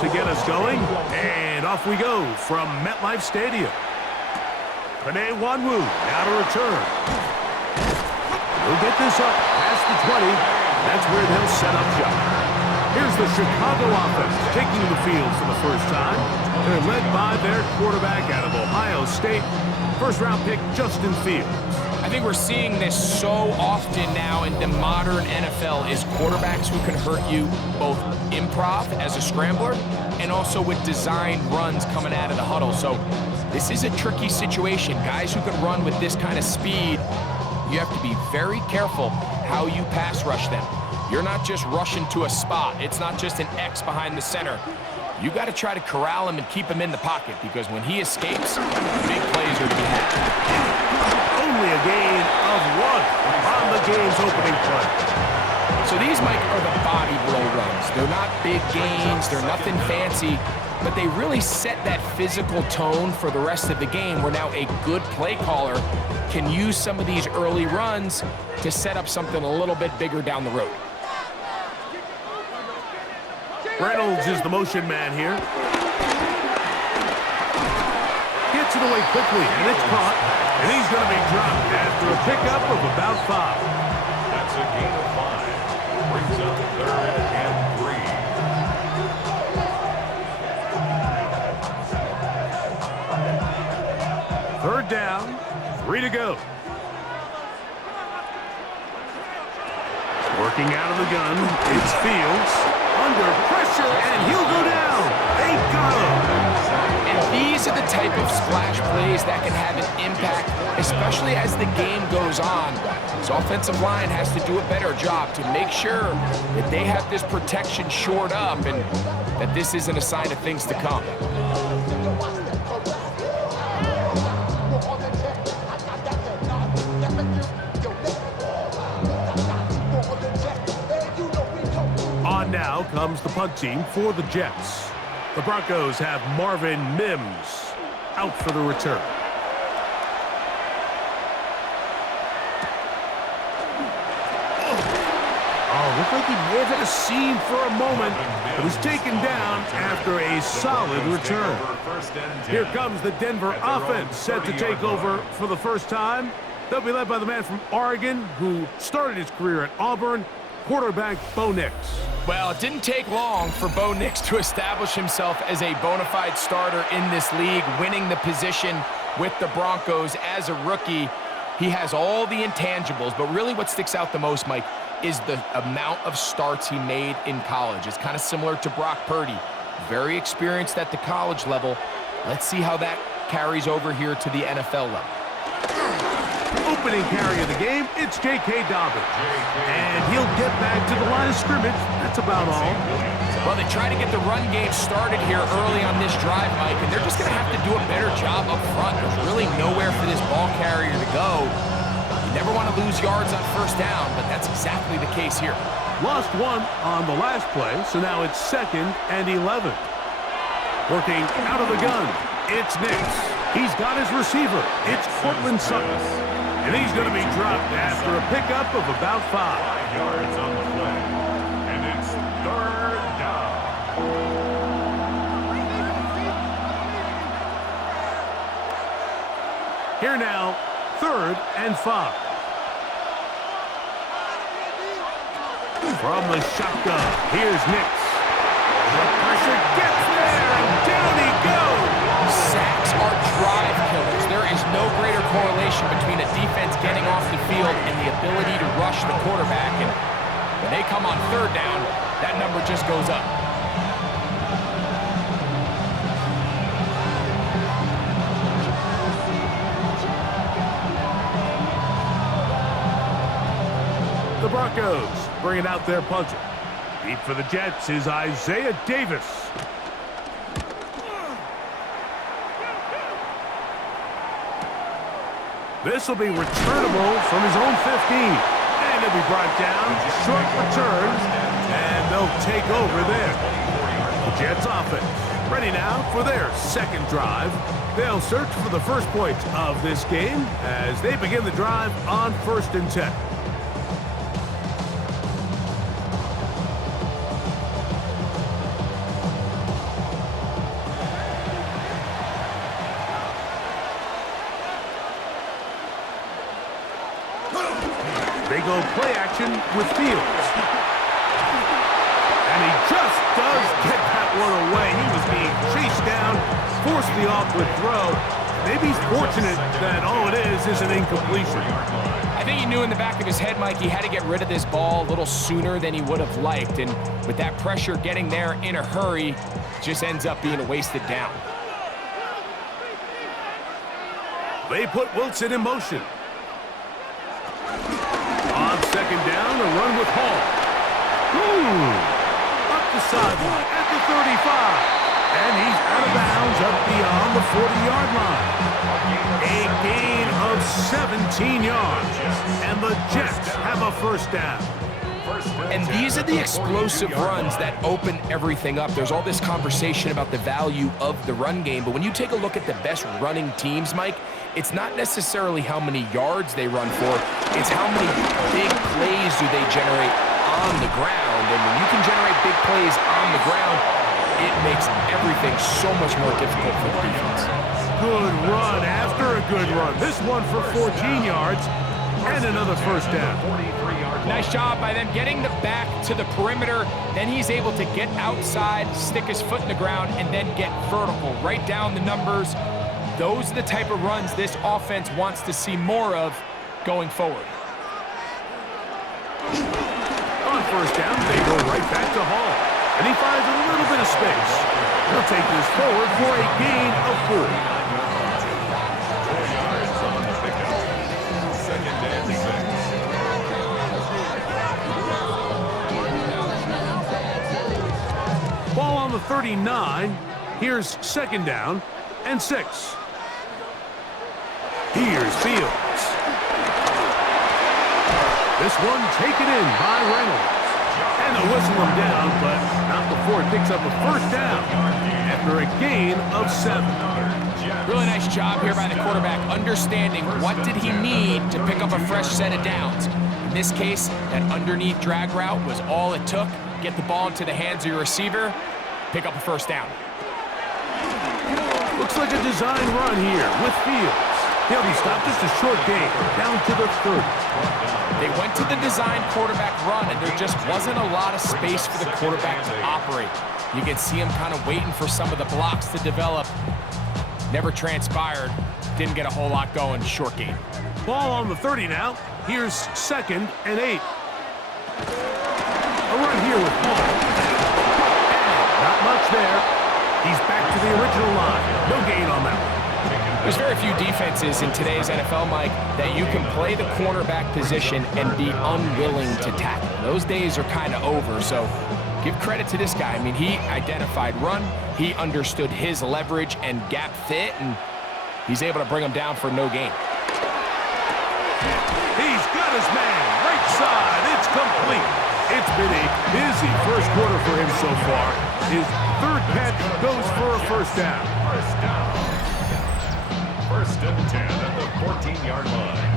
to get us going. And off we go from MetLife Stadium. Panay Wanwu now to return. He'll get this up past the 20. That's where they'll set up shop. Here's the Chicago offense taking the field for the first time. They're led by their quarterback out of Ohio State, first-round pick Justin Fields. I think we're seeing this so often now in the modern NFL is quarterbacks who can hurt you both improv as a scrambler and also with designed runs coming out of the huddle. So this is a tricky situation. Guys who can run with this kind of speed, you have to be very careful how you pass rush them. You're not just rushing to a spot. It's not just an X behind the center. You got to try to corral him and keep him in the pocket because when he escapes, big plays are to be had. Only a gain of 1 on the game's opening play. So these, Mike, are the body blow runs. They're not big gains. They're nothing fancy, but they really set that physical tone for the rest of the game where now a good play caller can use some of these early runs to set up something a little bit bigger down the road. Reynolds is the motion man here. Gets it away quickly, and it's caught. And he's going to be dropped after a pickup of about 5. That's a gain of 5. Brings up 3rd and 3. 3rd down, 3 to go. Working out of the gun, it's Fields. Under pressure, and he'll go down. They got him. And these are the type of splash plays that can have an impact, especially as the game goes on. This offensive line has to do a better job to make sure that they have this protection shored up and that this isn't a sign of things to come. Now comes the punt team for the Jets. The Broncos have Marvin Mims out for the return. Oh, looked like he may have hit a seam for a moment, but was taken down after a solid return. Here comes the Denver offense set to take over for the first time. They'll be led by the man from Oregon who started his career at Auburn, quarterback Bo Nix. Well, it didn't take long for Bo Nix to establish himself as a bona fide starter in this league, winning the position with the Broncos as a rookie. He has all the intangibles, but really what sticks out the most, Mike, is the amount of starts he made in college. It's kind of similar to Brock Purdy. Very experienced at the college level. Let's see how that carries over here to the NFL level. Opening carry of the game, it's J.K. Dobbins. And he'll get back to the line of scrimmage. That's about all. Well, they try to get the run game started here early on this drive, Mike, and they're just going to have to do a better job up front. There's really nowhere for this ball carrier to go. You never want to lose yards on 1st down, but that's exactly the case here. Lost 1 on the last play, so now it's 2nd and 11. Working out of the gun, it's Nix. He's got his receiver. It's Cortland Sutton. And he's going to be dropped after a pickup of about 5. 5 yards on the play. And it's 3rd down. Here now, 3rd and 5. From the shotgun, here's Nix. The pressure gets there, and down he goes. Sacks are drive killers. There is no greater correlation between a defense getting off the field and the ability to rush the quarterback. And when they come on 3rd down, that number just goes up. The Broncos bringing out their punter. Deep for the Jets is Isaiah Davis. This will be returnable from his own 15. And it'll be brought down. Short return. And they'll take over there. The Jets offense ready now for their 2nd drive. They'll search for the first points of this game as they begin the drive on 1st and 10. They go play action with Fields. And he just does get that one away. He was being chased down, forced the awkward throw. Maybe he's fortunate that all it is an incompletion. I think he knew in the back of his head, Mike, he had to get rid of this ball a little sooner than he would have liked. And with that pressure getting there in a hurry, just ends up being a wasted down. They put Wilson in motion. On second down, a run with Hall. Up the sideline at the 35. And he's out of bounds up beyond the 40-yard line. A gain of 17 yards. And the Jets have a first down. And these are the explosive runs that open everything up. There's all this conversation about the value of the run game, but when you take a look at the best running teams, Mike, it's not necessarily how many yards they run for, it's how many big plays do they generate on the ground. And when you can generate big plays on the ground, it makes everything so much more difficult for the defense. Good run after a good run. This one for 14 yards and another first down. Nice job by them getting the back to the perimeter. Then he's able to get outside, stick his foot in the ground, and then get vertical. Right down the numbers. Those are the type of runs this offense wants to see more of going forward. On first down, they go right back to Hall. And he finds a little bit of space. He'll take this forward for a gain of 4. 4 yards on the pickup. Second and 6. Ball on the 39. Here's second down and 6. Here's Fields. This one taken in by Reynolds. And they'll whistle him down, but not before he picks up a first down after a gain of 7. Really nice job here by the quarterback, understanding what did he need to pick up a fresh set of downs. In this case, that underneath drag route was all it took. Get the ball into the hands of your receiver, pick up a first down. Looks like a design run here with Fields. He'll be stopped just a short gain, down to the 30. They went to the design quarterback run, and there just wasn't a lot of space for the quarterback to operate. You can see him kind of waiting for some of the blocks to develop. Never transpired. Didn't get a whole lot going. Short gain. Ball on the 30 now. Here's second and 8. A run here with Hall. And not much there. He's back to the original line. No gain on that one. There's very few defenses in today's NFL, Mike, that you can play the cornerback position and be unwilling to tackle. Those days are kind of over, so give credit to this guy. I mean, he identified run, he understood his leverage and gap fit, and he's able to bring him down for no gain. He's got his man, right side, it's complete. It's been a busy first quarter for him so far. His third catch goes for a first down. First and 10 at the 14-yard line.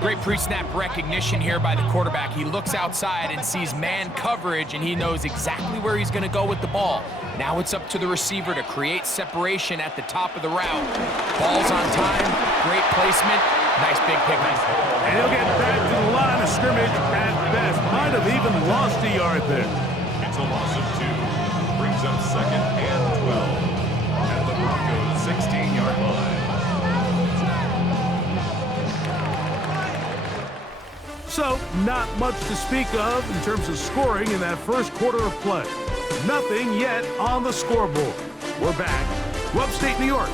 Great pre-snap recognition here by the quarterback. He looks outside and sees man coverage, and he knows exactly where he's going to go with the ball. Now it's up to the receiver to create separation at the top of the route. Ball's on time, great placement, nice big pickup. And he'll get back to the line of scrimmage at best. Might have even lost a yard there. It's a loss of 2. Brings up second and 12 at the Broncos' 16-yard line. So, not much to speak of in terms of scoring in that first quarter of play. Nothing yet on the scoreboard. We're back to upstate New York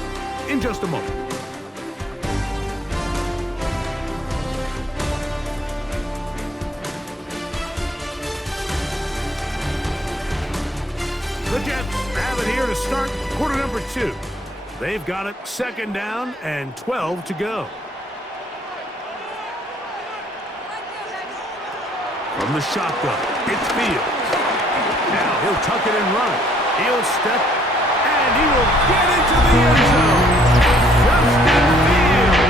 in just a moment. The Jets have it here to start quarter number 2. They've got it second down and 12 to go. From the shotgun, it's Fields. Now he'll tuck it and run. He'll step, and he will get into the end zone. Justin Fields.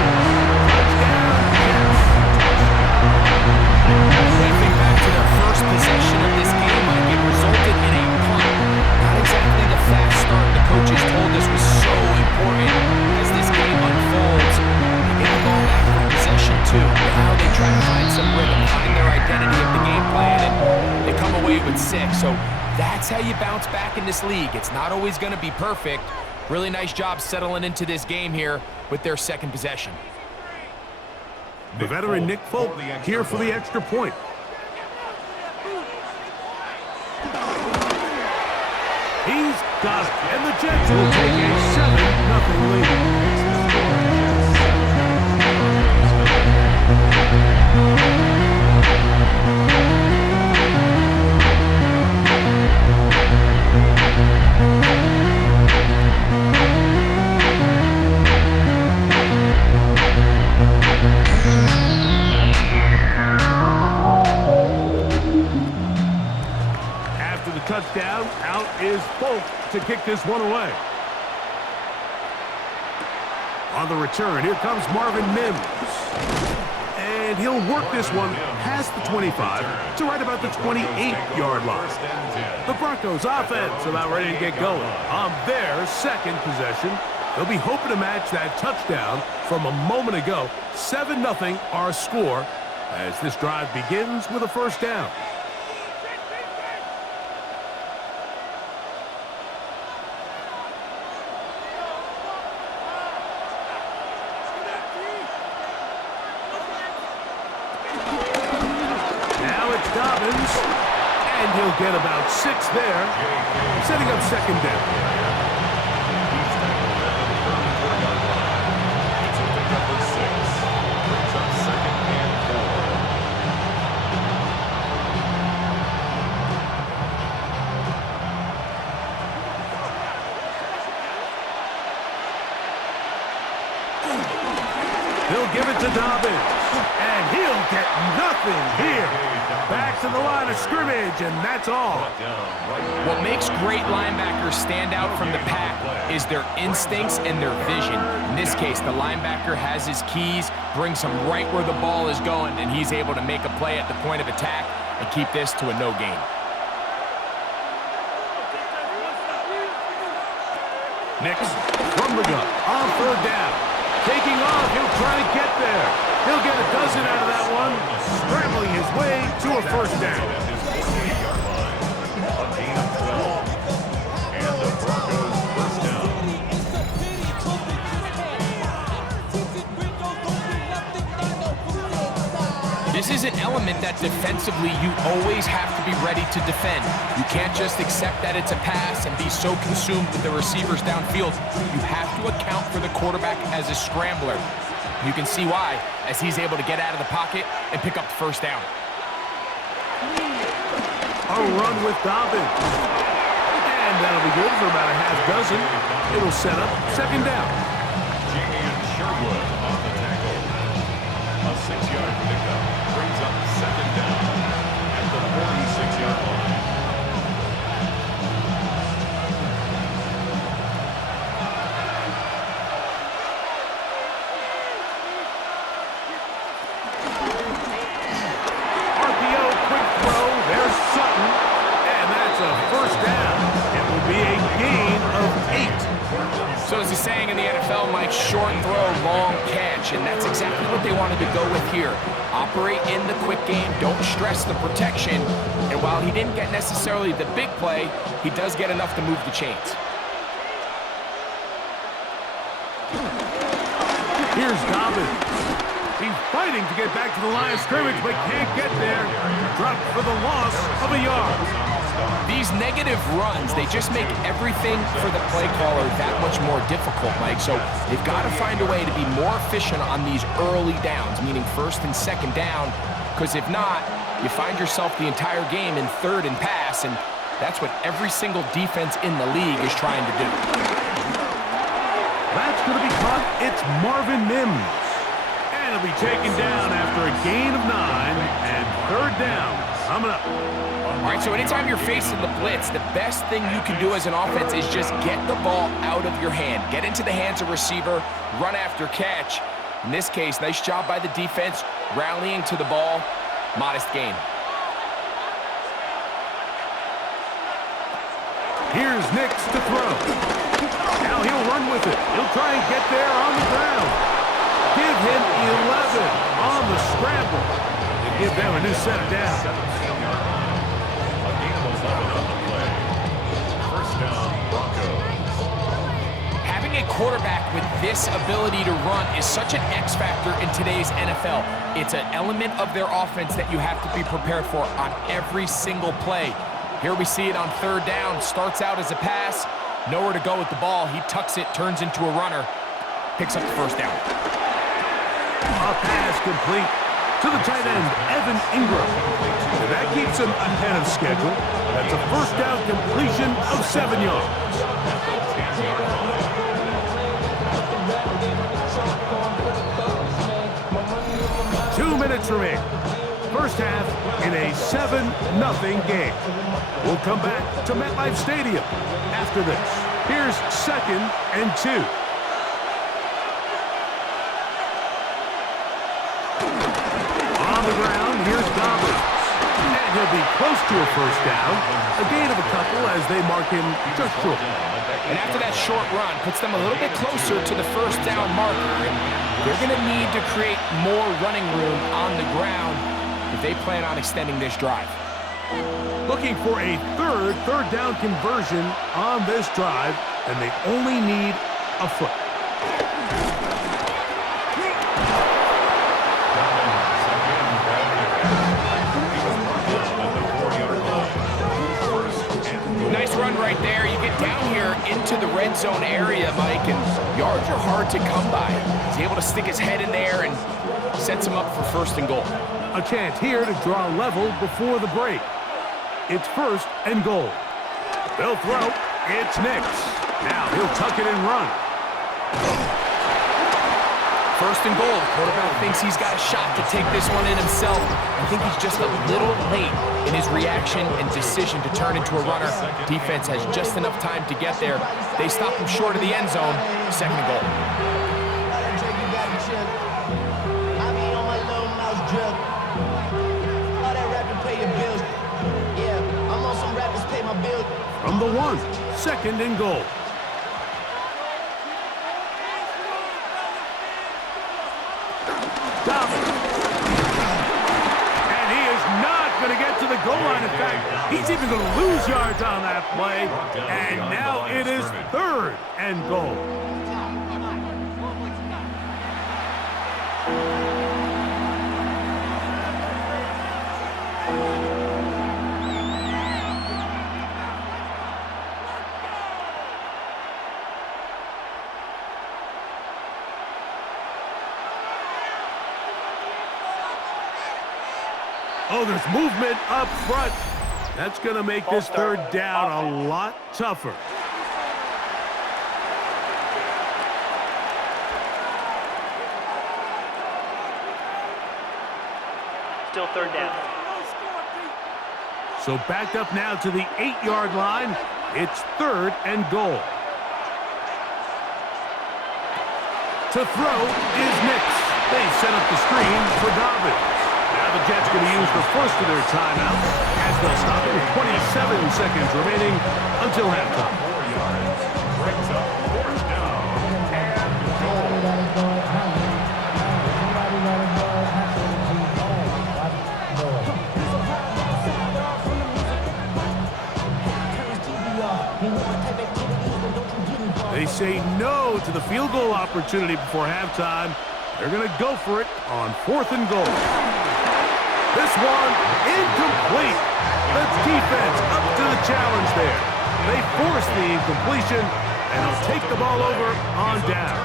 Touchdown, Jets. When you think back to their first possession of this game, it resulted in a punt. Not exactly the fast start the coaches told us away with 6. So that's how you bounce back in this league. It's not always going to be perfect. Really nice job settling into this game here with their second possession. The veteran Nick Folk here for the extra point. He's got it, and the Jets will take a 7-0 lead. Touchdown, out is Folk to kick this one away. On the return, here comes Marvin Mims. And he'll work this one past the 25 to right about the 28-yard line. The Broncos offense about ready to get going on their second possession. They'll be hoping to match that touchdown from a moment ago. 7-0 our score as this drive begins with a first down. And he'll get about 6 there, setting up second down. It's a pickup of 6. Brings up second and 4. He'll give it to Dobbins, and he'll get nothing here. Back to the line of scrimmage, and that's all. What makes great linebackers stand out from the pack is their instincts and their vision. In this case, the linebacker has his keys, brings him right where the ball is going, and he's able to make a play at the point of attack and keep this to a no gain. Nix from the gun on third down. Taking off, he'll try to get there. He'll get a dozen out of that one, scrambling his way to a first down. A gain of 12. And the Broncos first down. This is an element that defensively you always have to be ready to defend. You can't just accept that it's a pass and be so consumed with the receivers downfield. You have to account for the quarterback as a scrambler. You can see why, as he's able to get out of the pocket and pick up the first down. A run with Dobbins. And that'll be good for about a half dozen. It'll set up second down. J.A. Sherwood on the tackle. A 6-yard pickup brings up second down at the 46-yard line. So as he's saying in the NFL, Mike, short throw, long catch, and that's exactly what they wanted to go with here. Operate in the quick game, don't stress the protection, and while he didn't get necessarily the big play, he does get enough to move the chains. Here's Dobbins. He's fighting to get back to the line of scrimmage, but can't get there. Dropped for the loss of a yard. These negative runs, they just make everything for the play caller that much more difficult, Mike. So they've got to find a way to be more efficient on these early downs, meaning first and second down, because if not, you find yourself the entire game in third and pass, and that's what every single defense in the league is trying to do. That's going to be caught. It's Marvin Mims. And he'll be taken down after a gain of 9 and third down coming up. All right, so anytime you're facing the blitz, the best thing you can do as an offense is just get the ball out of your hand. Get into the hands of receiver, run after catch. In this case, nice job by the defense, rallying to the ball. Modest gain. Here's Nix to throw. Now he'll run with it. He'll try and get there on the ground. Give him 11 on the scramble. And give them a new set of downs. this ability to run is such an X factor in today's NFL. It's an element of their offense that you have to be prepared for on every single play. Here we see it on third down. Starts out as a pass, nowhere to go with the ball. He tucks it, turns into a runner, picks up the first down. A pass complete to the tight end, Evan Ingram. And that keeps him ahead of schedule. That's a first down completion of 7 yards. 2 minutes remaining. First half in a 7-0 game. We'll come back to MetLife Stadium after this. Here's 2nd and 2. On the ground, here's Dobbins. And he'll be close to a first down. A gain of a couple as they mark him just short. And after that short run, puts them a little bit closer to the first down marker. They're going to need to create more running room on the ground if they plan on extending this drive. Looking for a third down conversion on this drive, and they only need a foot. Nice run right there. You get down here into the red zone area, Mike, and yards are hard to come by. He's able to stick his head in there and sets him up for first and goal. A chance here to draw level before the break. It's 1st and goal. They'll throw. It's Nix. Now he'll tuck it and run. 1st and goal. The quarterback thinks he's got a shot to take this one in himself. I think he's just a little late in his reaction and decision to turn into a runner. Defense has just enough time to get there. They stop him short of the end zone. 2nd and goal. From the 1, 2nd and goal. Dobbins. And he is not going to get to the goal line. In fact, he's even going to lose yards on that play. And now it is 3rd and goal. Oh, there's movement up front. That's going to make this 3rd down a lot tougher. Still 3rd down. So backed up now to the 8-yard line. It's 3rd and goal. To throw is Nix. They set up the screen for Dobbins. Now the Jets going to use the first of their timeouts as they'll stop it with 27 seconds remaining until halftime. 4 yards. Brings up 4th down and goal. They say no to the field goal opportunity before halftime. They're going to go for it on 4th and goal. This one, incomplete. The defense up to the challenge there. They force the incompletion, and they'll take the ball over on down.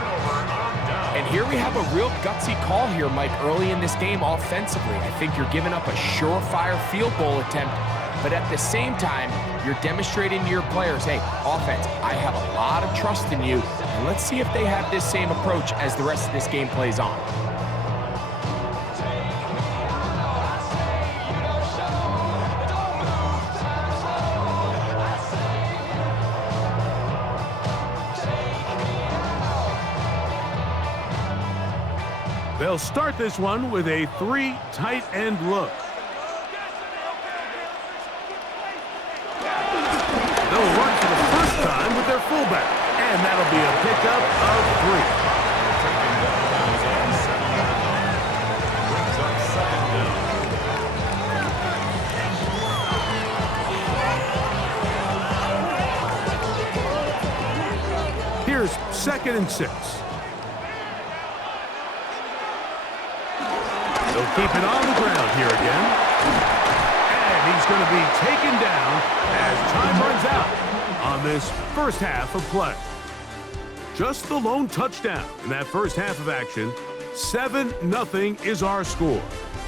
And here we have a real gutsy call here, Mike, early in this game offensively. I think you're giving up a surefire field goal attempt, but at the same time, you're demonstrating to your players, hey, offense, I have a lot of trust in you, and let's see if they have this same approach as the rest of this game plays on. They'll start this one with a 3 tight end look. They'll run for the first time with their fullback, and that'll be a pickup of 3. Here's 2nd and 6. keep it on the ground here again. And he's going to be taken down as time runs out on this first half of play. Just the lone touchdown in that first half of action. 7-0 is our score.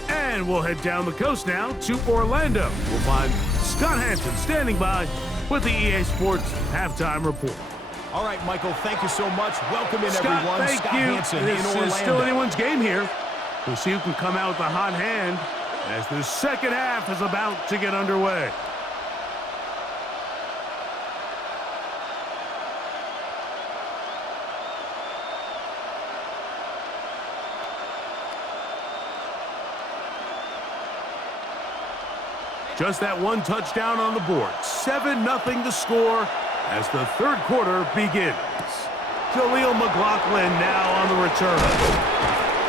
And we'll head down the coast now to Orlando. We'll find Scott Hansen standing by with the EA Sports Halftime Report. All right, Michael, thank you so much. Welcome in, Scott, everyone. thank Scott you. Hansen in This Orlando. is still anyone's game here. We'll see who can come out with a hot hand as the second half is about to get underway. Just that one touchdown on the board. 7-0 to score as the third quarter begins. Jaleel McLaughlin now on the return.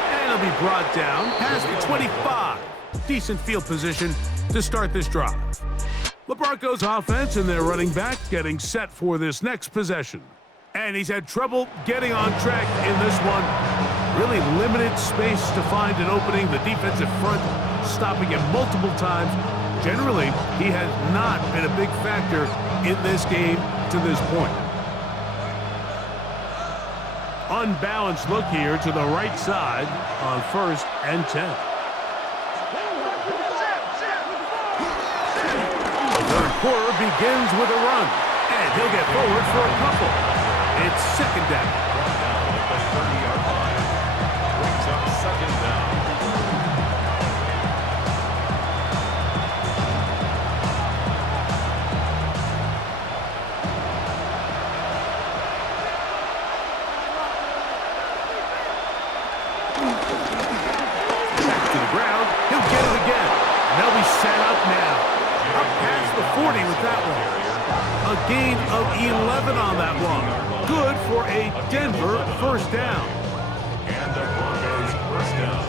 And he'll be brought down past the 25. Decent field position to start this drive. The Broncos offense and their running back getting set for this next possession. And he's had trouble getting on track in this one. Really limited space to find an opening. The defensive front stopping him multiple times. Generally, he has not been a big factor in this game to this point. Unbalanced look here to the right side on 1st and 10. The third quarter begins with a run, and he'll get forward for a couple. It's second down. At the 30-yard line. Brings up second down. Back to the ground. He'll get it again. And they'll be set up now. Up past the 40 with that one. A gain of 11 on that one. Good for a Denver first down. And the Broncos first down.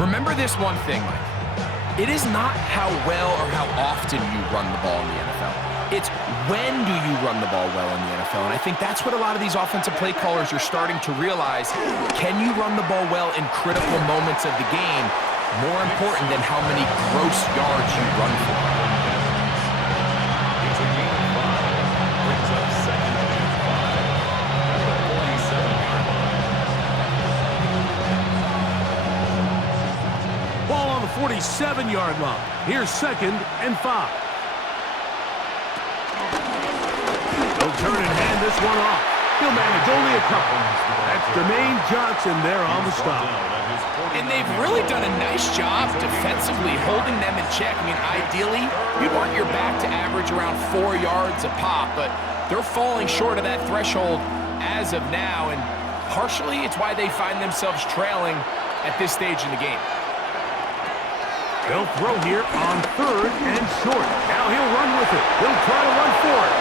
Remember this one thing, Mike. It is not how well or how often you run the ball in the NFL. It's when do you run the ball well in the NFL. And I think that's what a lot of these offensive play callers are starting to realize. Can you run the ball well in critical moments of the game? More important than how many gross yards you run for. It's a gain of 5. Brings up second and 5. At the 47-yard line. Ball on the 47-yard line. Here's 2nd and 5. They'll turn and hand this one off. He'll manage only a couple. That's Jermaine Johnson there on the stop. And they've really done a nice job defensively holding them in check. I mean, ideally, you'd want your back to average around 4 yards a pop, but they're falling short of that threshold as of now, and partially it's why they find themselves trailing at this stage in the game. They'll throw here on 3rd and short. Now he'll run with it. He'll try to run for it.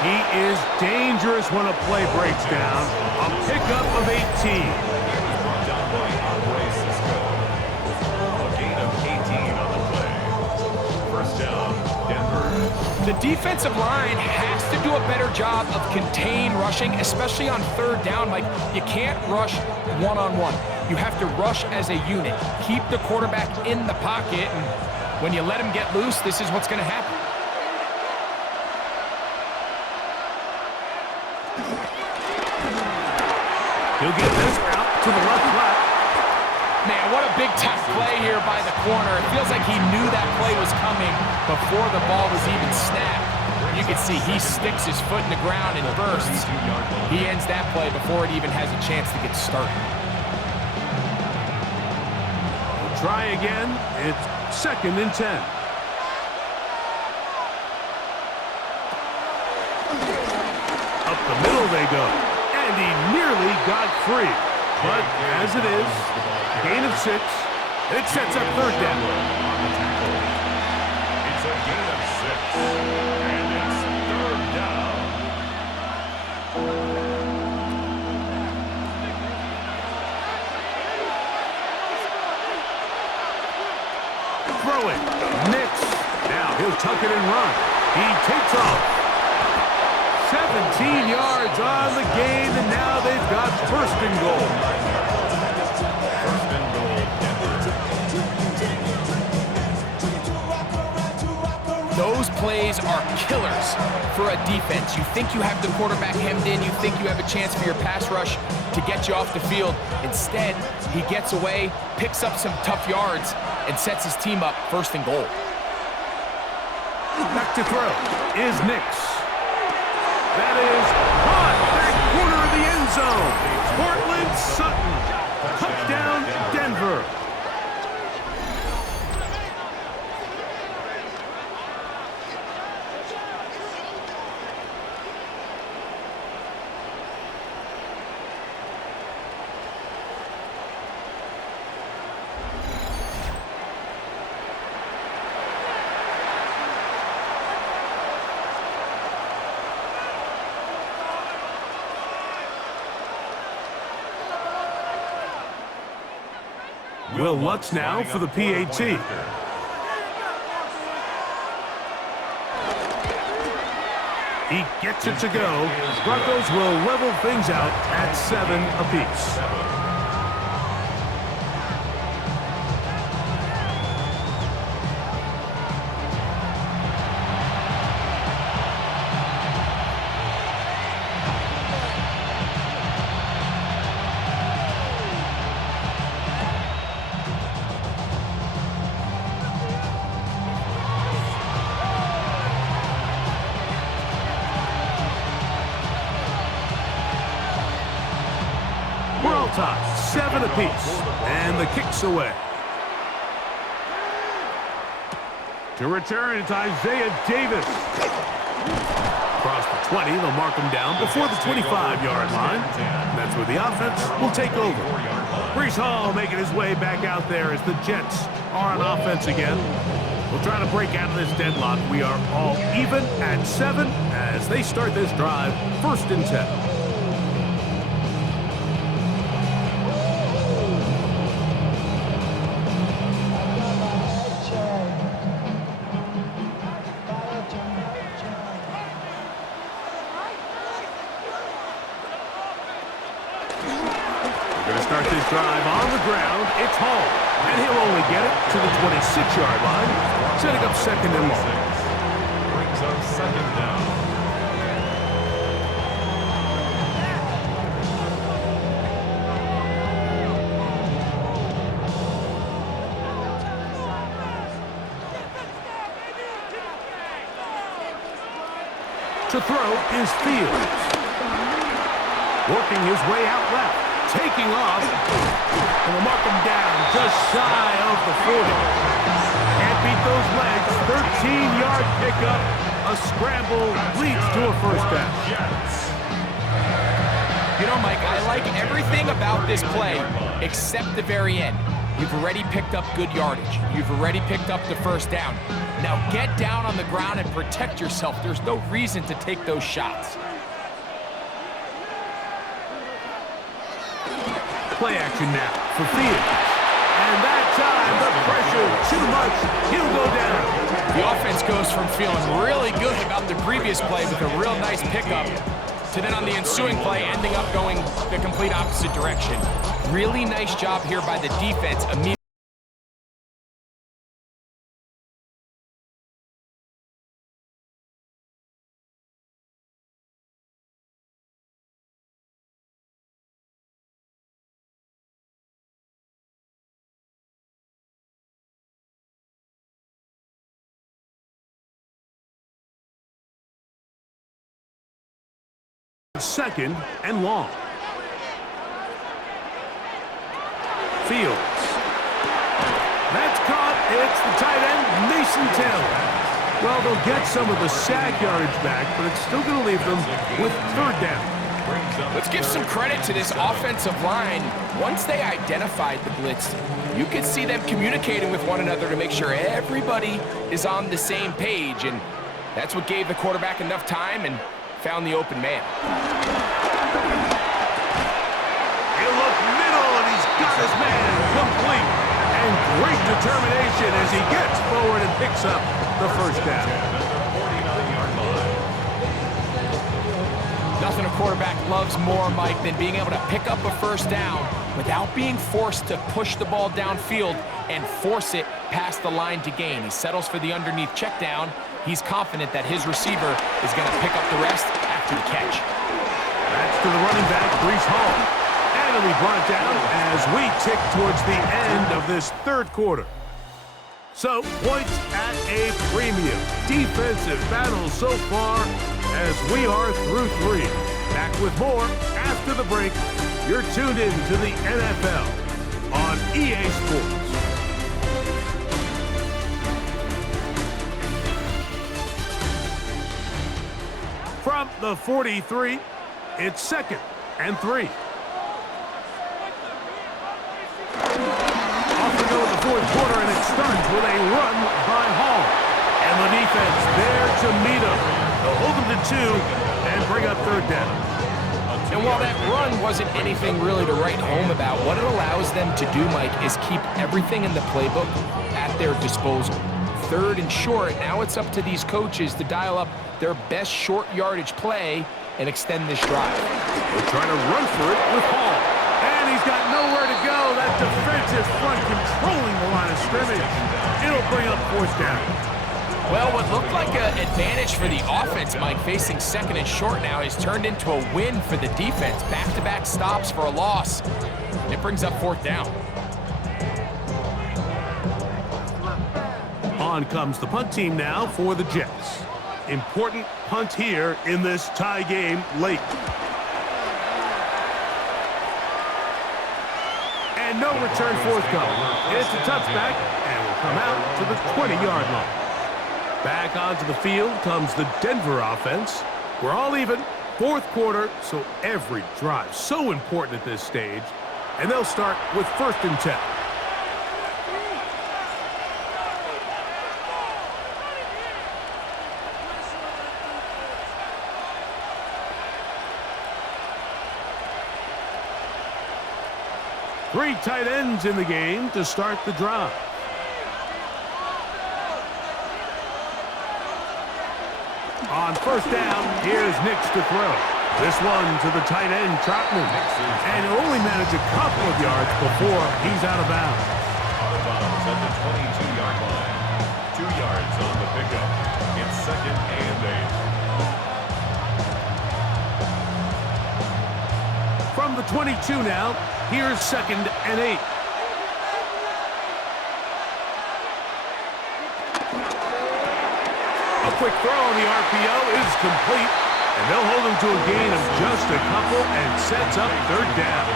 He is dangerous when a play breaks down. A pickup of 18. Brought down by Andre Cisco. A gain of 18 on the play. First down, Denver. The defensive line has to do a better job of contain rushing, especially on 3rd down. Like, you can't rush one-on-one. You have to rush as a unit. Keep the quarterback in the pocket, and when you let him get loose, this is what's going to happen. He'll get this out to the left flat. Man, what a big-time play here by the corner. It feels like he knew that play was coming before the ball was even snapped. You can see he sticks his foot in the ground and bursts. He ends that play before it even has a chance to get started. We'll try again. It's 2nd and 10. Up the middle they go. And he nearly got free. But as it is, gain of 6. It sets up 3rd down. It's a gain of 6. And it's 3rd down. Throw it. Nix. Now he'll tuck it and run. He takes off. 17 yards on the gain, and now they've got first and goal. First and goal, Denver. Those plays are killers for a defense. You think you have the quarterback hemmed in. You think you have a chance for your pass rush to get you off the field. Instead, he gets away, picks up some tough yards, and sets his team up first and goal. Back to throw is Nix. That is caught back corner of the end zone. Cortland Sutton. Touchdown, Denver. Will Lutz now for the PAT. He gets it to go. Broncos will level things out at 7 apiece. Tie, 7 apiece, and the kick's away. To return, it's Isaiah Davis. Across the 20, they'll mark him down before the 25-yard line. That's where the offense will take over. Breece Hall making his way back out there as the Jets are on offense again. We'll try to break out of this deadlock. We are all even at 7 as they start this drive, first and 10. Start this drive on the ground. It's Hall, and he'll only get it to the 26-yard line, setting up second and long. Brings up second down. To throw is Fields. Working his way out left. Taking off, and we'll mark him down just shy of the 40. Can't beat those legs. 13-yard pickup. A scramble leads to a first down. You know, Mike, I like everything about this play except the very end. You've already picked up good yardage. You've already picked up the first down. Now get down on the ground and protect yourself. There's no reason to take those shots. Play action now for Fields. And that time, the pressure too much. He'll go down. The offense goes from feeling really good about the previous play with a real nice pickup to then on the ensuing play ending up going the complete opposite direction. Really nice job here by the defense. Immediately. Second and long. Fields. That's caught. It's the tight end, Mason Taylor. Well, they'll get some of the sack yardage back, but it's still going to leave them with third down. Let's give some credit to this offensive line. Once they identified the blitz, you could see them communicating with one another to make sure everybody is on the same page, and that's what gave the quarterback enough time and found the open man. He'll look middle, and he's got his man complete. And great determination as he gets forward and picks up the first down. nothing a quarterback loves more, Mike, than being able to pick up a first down without being forced to push the ball downfield and force it past the line to gain. He settles for the underneath check down. He's confident that his receiver is going to pick up the rest after the catch. That's to the running back, Breece Hall. And he'll be brought down as we tick towards the end of this third quarter. So, points at a premium. Defensive battle so far as we are through 3. Back with more after the break. You're tuned in to the NFL on EA Sports. From the 43, it's 2nd and 3. Off we go in the fourth quarter, and it starts with a run by Hall. And the defense there to meet him. They'll hold him to 2 and bring up third down. And while that run wasn't anything really to write home about, what it allows them to do, Mike, is keep everything in the playbook at their disposal. Third and short, now it's up to these coaches to dial up their best short yardage play and extend this drive. They're trying to run for it with Hall. And he's got nowhere to go. That defensive front controlling the line of scrimmage. It'll bring up fourth down. Well, what looked like an advantage for the offense, Mike, facing 2nd and short now, has turned into a win for the defense. Back-to-back stops for a loss. It brings up fourth down. On comes the punt team now for the Jets. Important punt here in this tie game late. And no return forthcoming. It's a touchback and will come out to the 20-yard line. Back onto the field comes the Denver offense. We're all even. Fourth quarter, so every drive so important at this stage. And they'll start with 1st and 10. Three tight ends in the game to start the drive. On first down, here's Nix to throw. This one to the tight end, Trotman. And he'll only manage a couple of yards before he's out of bounds. Out of bounds at the 22-yard line. 2 yards on the pickup. It's 2nd and 8. From the 22 now, here's 2nd and 8. A quick throw on the RPO is complete, and they'll hold him to a gain of just a couple and sets up third down.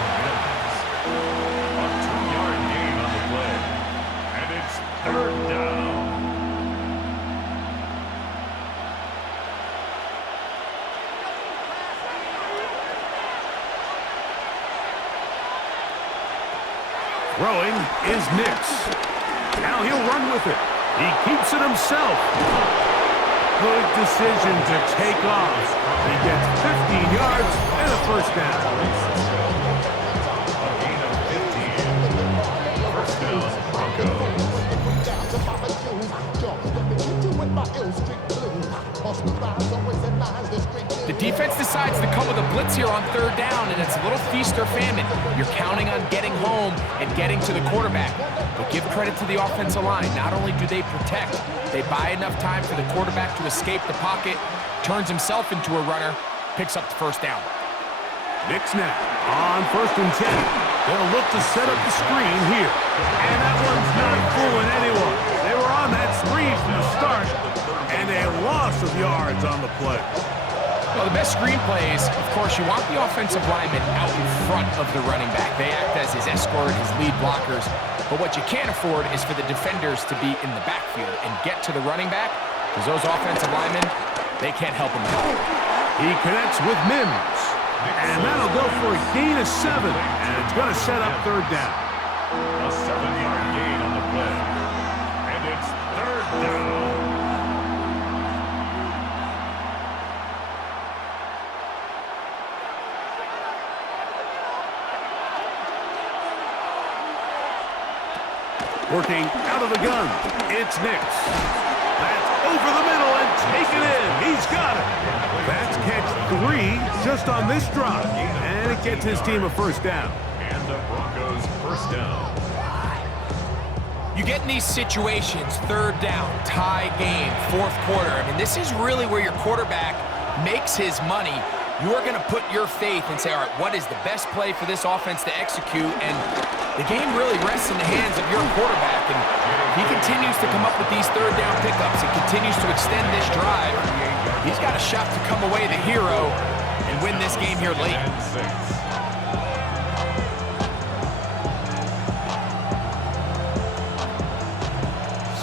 A 2-yard gain on the play. And it's third down. Throwing is Nix. Now he'll run with it. He keeps it himself. Good decision to take off. He gets 15 yards and a first down. A gain of 15. First down, Broncos. The defense decides to come with a blitz here on third down, and it's a little feast or famine. You're counting on getting home and getting to the quarterback. But give credit to the offensive line. Not only do they protect, they buy enough time for the quarterback to escape the pocket, turns himself into a runner, picks up the first down. Nix now on 1st and 10. They'll look to set up the screen here. And that one's not fooling anyone. They were on that screen from the start, and a loss of yards on the play. Well, the best screen plays, of course, you want the offensive lineman out in front of the running back. They act as his escort, his lead blockers. But what you can't afford is for the defenders to be in the backfield and get to the running back, because those offensive linemen, they can't help him out. He connects with Mims. And that'll go for a gain of 7. And it's going to set up third down. A 7-yard gain on the play. And it's third down. Working out of the gun, it's Nix. That's over the middle and taken in. He's got it. That's catch 3 just on this drive. And it gets his team a first down. And the Broncos first down. You get in these situations, third down, tie game, fourth quarter. I mean, this is really where your quarterback makes his money. You are going to put your faith and say, all right, what is the best play for this offense to execute? And the game really rests in the hands of your quarterback. And he continues to come up with these third down pickups and continues to extend this drive. He's got a shot to come away the hero and win this game here late.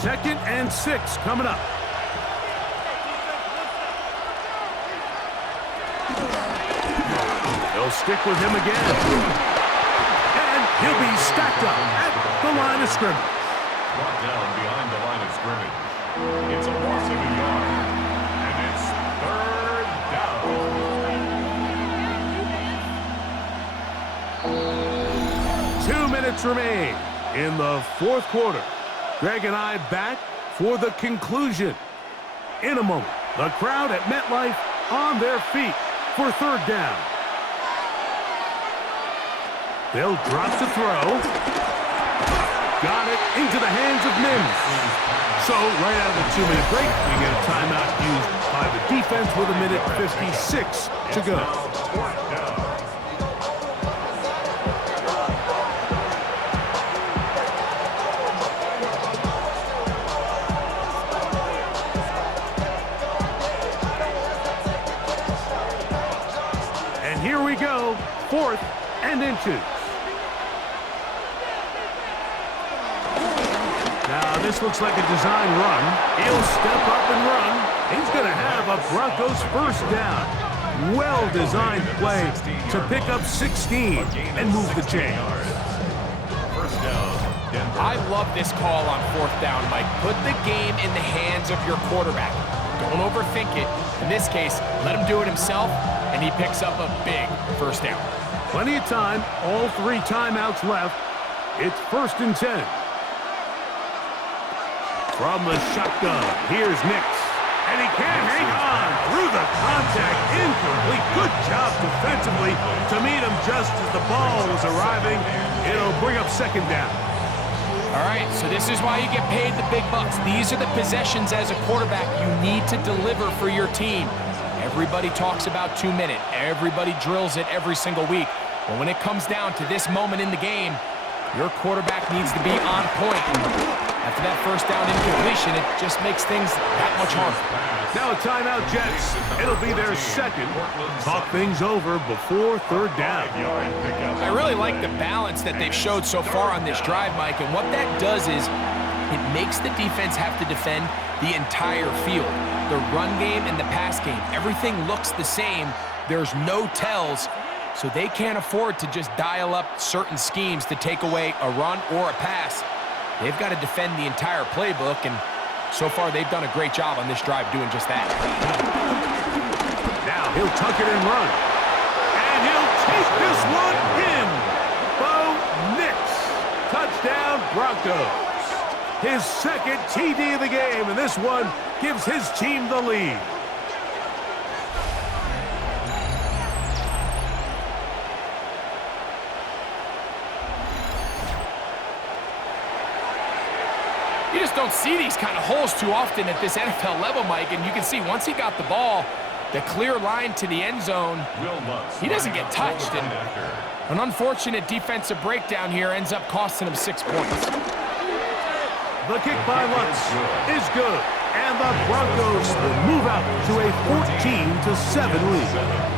Second and 6 coming up. They'll stick with him again. And he'll be stacked up at the line of scrimmage. Brought down behind the line of scrimmage. It's a loss of a yard. And it's third down. 2 minutes remain in the fourth quarter. Greg and I back for the conclusion. In a moment, the crowd at MetLife on their feet for third down. They'll drop to throw. Got it into the hands of Mims. So, right out of the 2-minute break, we get a timeout used by the defense with 1:56 to go. And here we go, 4th and inches. Now, this looks like a design run. He'll step up and run. He's going to have a Broncos first down. Well-designed play to pick up 16 and move the chains. First down, Denver. I love this call on fourth down, Mike. Put the game in the hands of your quarterback. Don't overthink it. In this case, let him do it himself, and he picks up a big first down. Plenty of time. All 3 timeouts left. It's 1st and 10. From the shotgun, here's Nix. And he can't hang on through the contact. Incomplete. Good job defensively to meet him just as the ball was arriving. It'll bring up second down. All right, so this is why you get paid the big bucks. These are the possessions as a quarterback you need to deliver for your team. Everybody talks about 2 minutes. Everybody drills it every single week. But when it comes down to this moment in the game, your quarterback needs to be on point. After that first down incompletion, it just makes things that much harder. Now a timeout, Jets. It'll be their second. Talk things over before third down. I really like the balance that they've showed so far on this drive, Mike, and what that does is it makes the defense have to defend the entire field. The run game and the pass game, everything looks the same. There's no tells, so they can't afford to just dial up certain schemes to take away a run or a pass. They've got to defend the entire playbook, and so far they've done a great job on this drive doing just that. Now he'll tuck it and run. And he'll take this one in. Bo Nix. Touchdown, Broncos. His second TD of the game, and this one gives his team the lead. You just don't see these kind of holes too often at this NFL level, Mike, and you can see once he got the ball, the clear line to the end zone, he doesn't get touched. And an unfortunate defensive breakdown here ends up costing him 6 points. The kick by Lutz is good, and the Broncos will move out to a 14-7 lead.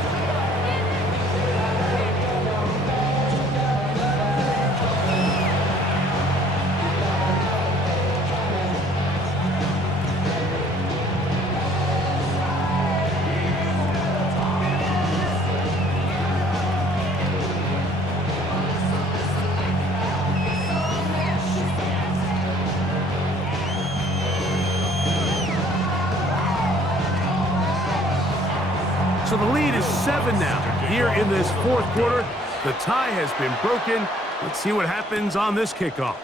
So the lead is 7 now. Here in this fourth quarter, the tie has been broken. Let's see what happens on this kickoff.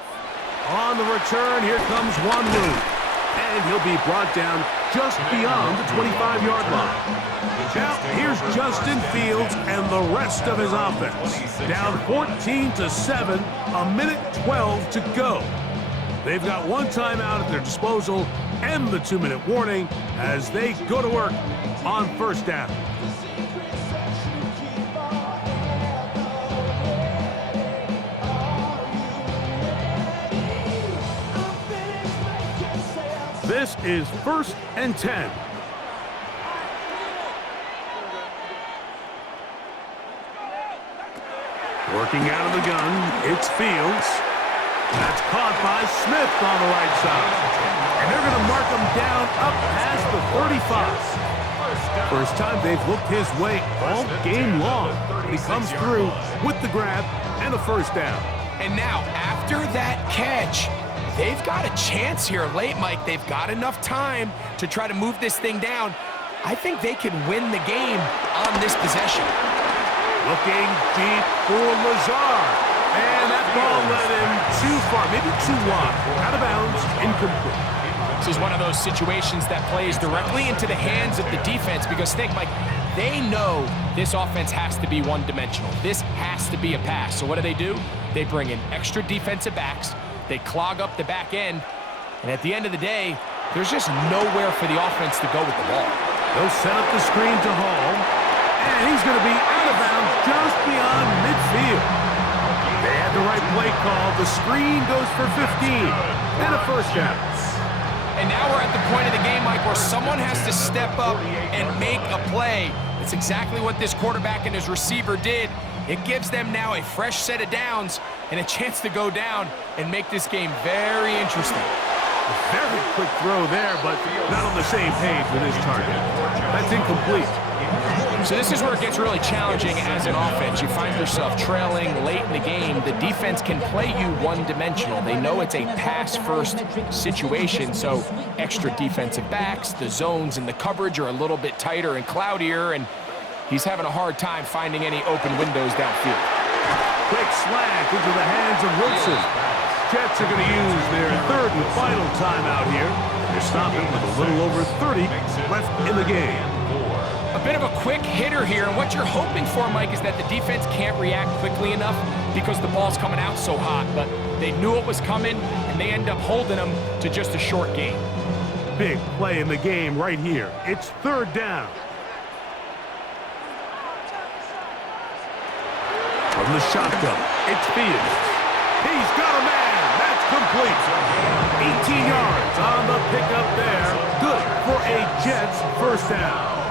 On the return, here comes Wanwu. And he'll be brought down just beyond the 25-yard line. Now, here's Justin Fields and the rest of his offense. Down 14-7, a minute 12 to go. They've got one timeout at their disposal and the 2-minute warning as they go to work on first down. This is 1st and 10. Working out of the gun, it's Fields. That's caught by Smith on the right side. And they're going to mark him down up past the 35. First time they've looked his way all game long. He comes through with the grab and a first down. And now, after that catch, they've got a chance here late, Mike. They've got enough time to try to move this thing down. I think they can win the game on this possession. Looking deep for Lazard. And that ball led him too far, maybe too wide. Out of bounds, incomplete. This is one of those situations that plays directly into the hands of the defense because think, Mike, they know this offense has to be one-dimensional. This has to be a pass. So what do? They bring in extra defensive backs. They clog up the back end. And at the end of the day, there's just nowhere for the offense to go with the ball. They'll set up the screen to Hall. And he's going to be out of bounds just beyond midfield. They had the right play call. The screen goes for 15 and a first down. And now we're at the point of the game, Mike, where someone has to step up and make a play. That's exactly what this quarterback and his receiver did. It gives them now a fresh set of downs and a chance to go down and make this game very interesting. A very quick throw there, but not on the same page with his target. That's incomplete. So this is where it gets really challenging as an offense. You find yourself trailing late in the game. The defense can play you one-dimensional. They know it's a pass-first situation, so extra defensive backs, the zones and the coverage are a little bit tighter and cloudier, and he's having a hard time finding any open windows downfield. Quick slant into the hands of Wilson. Jets are going to use their third and final timeout here. They're stopping with a little over 30 left in the game. A bit of a quick hitter here, and what you're hoping for, Mike, is that the defense can't react quickly enough because the ball's coming out so hot, but they knew it was coming, and they end up holding them to just a short gain. Big play in the game right here. It's third down. From the shotgun, it's Fields. He's got a man. That's complete. 18 yards on the pickup there. Good for a Jets first down.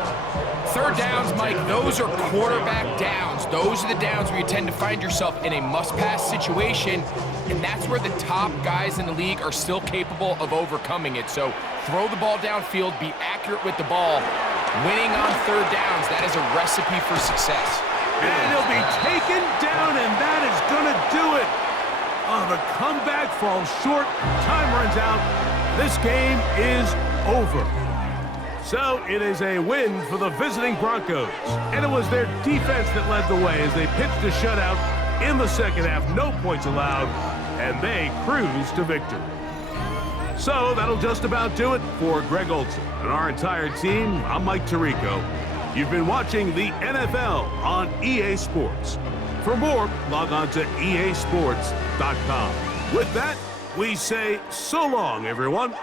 Third downs, Mike, those are quarterback downs. Those are the downs where you tend to find yourself in a must-pass situation, and that's where the top guys in the league are still capable of overcoming it. So throw the ball downfield, be accurate with the ball. Winning on third downs, that is a recipe for success. And he'll be taken down, and that is going to do it. Oh, the comeback falls short. Time runs out. This game is over. So it is a win for the visiting Broncos. And it was their defense that led the way as they pitched a shutout in the second half. No points allowed, and they cruised to victory. So that'll just about do it for Greg Olson and our entire team. I'm Mike Tirico. You've been watching the NFL on EA Sports. For more, log on to easports.com. With that, we say so long, everyone.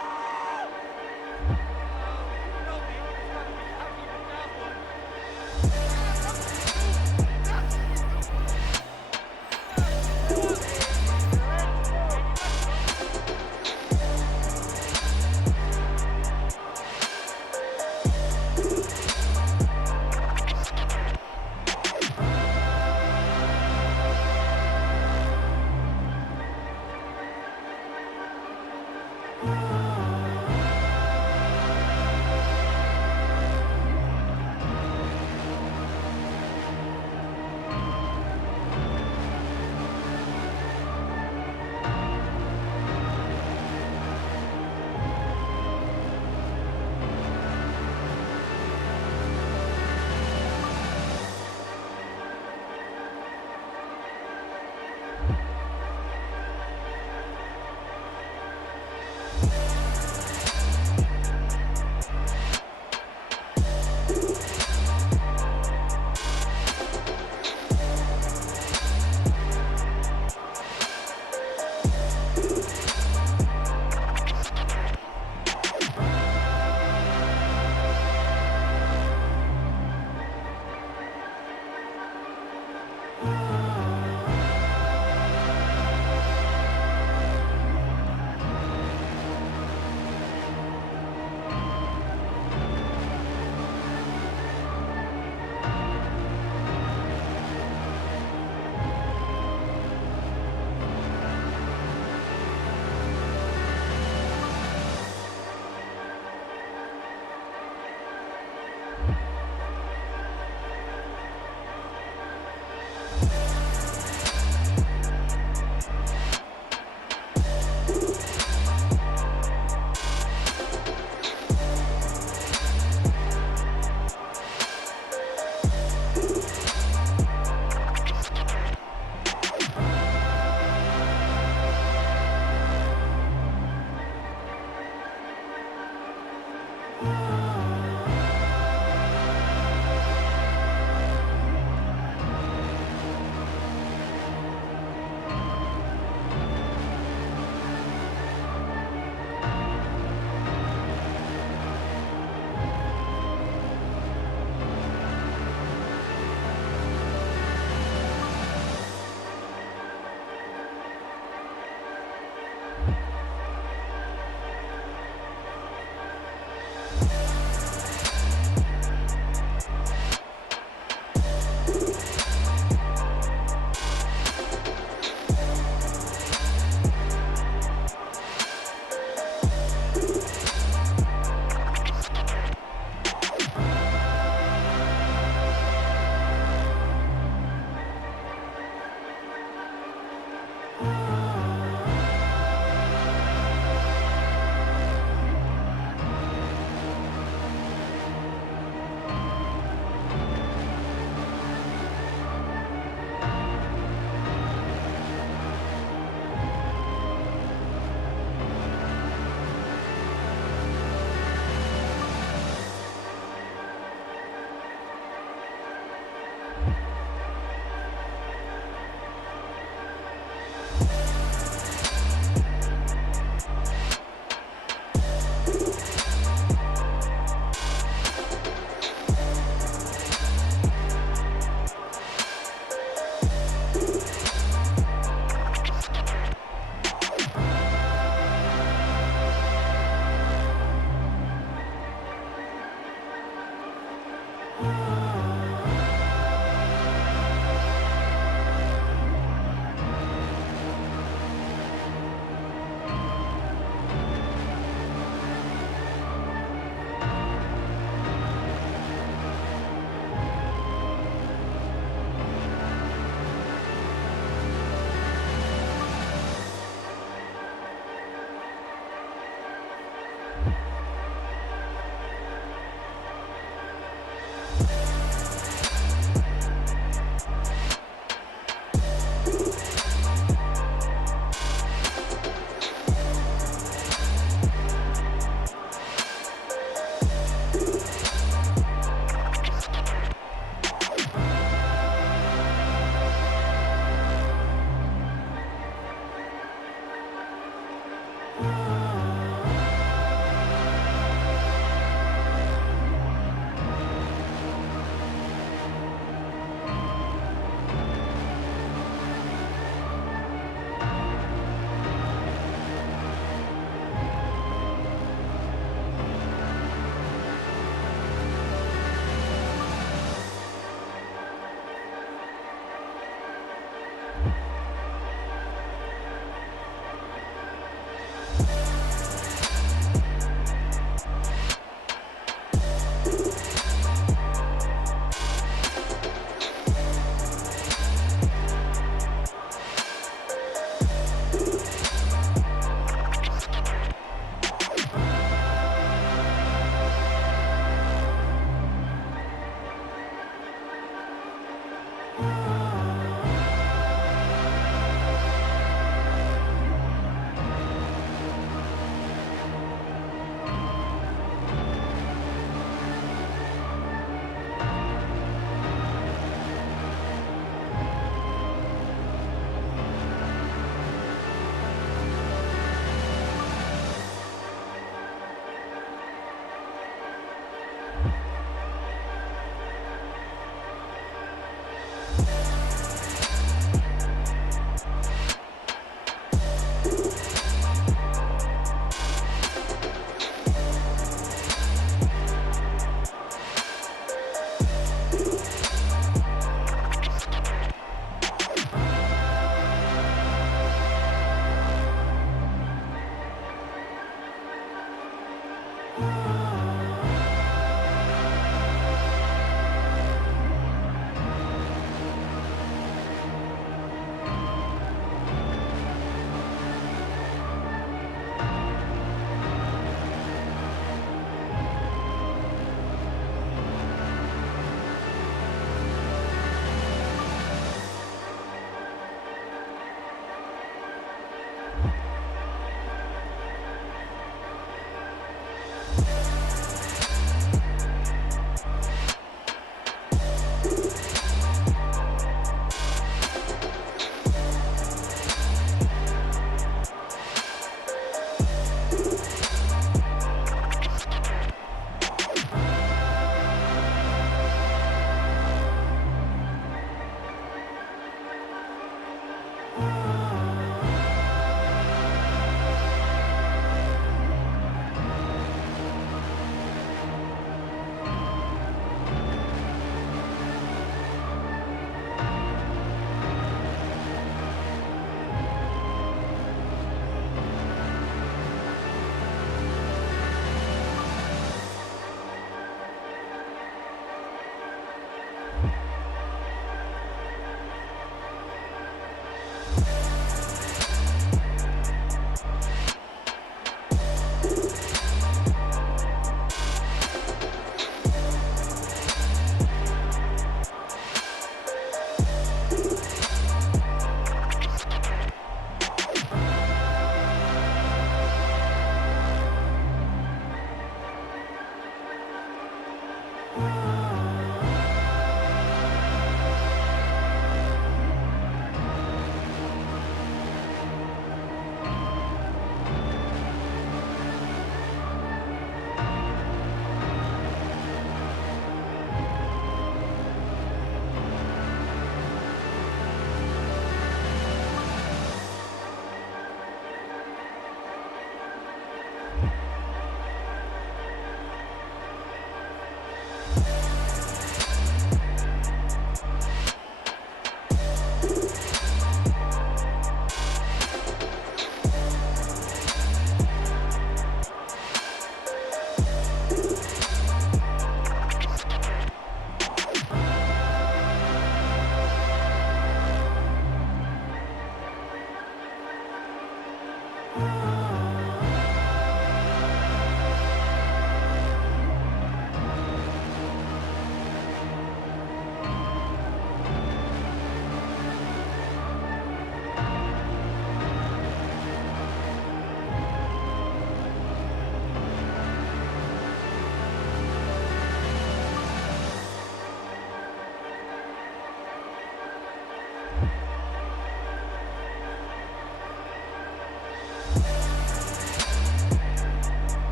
you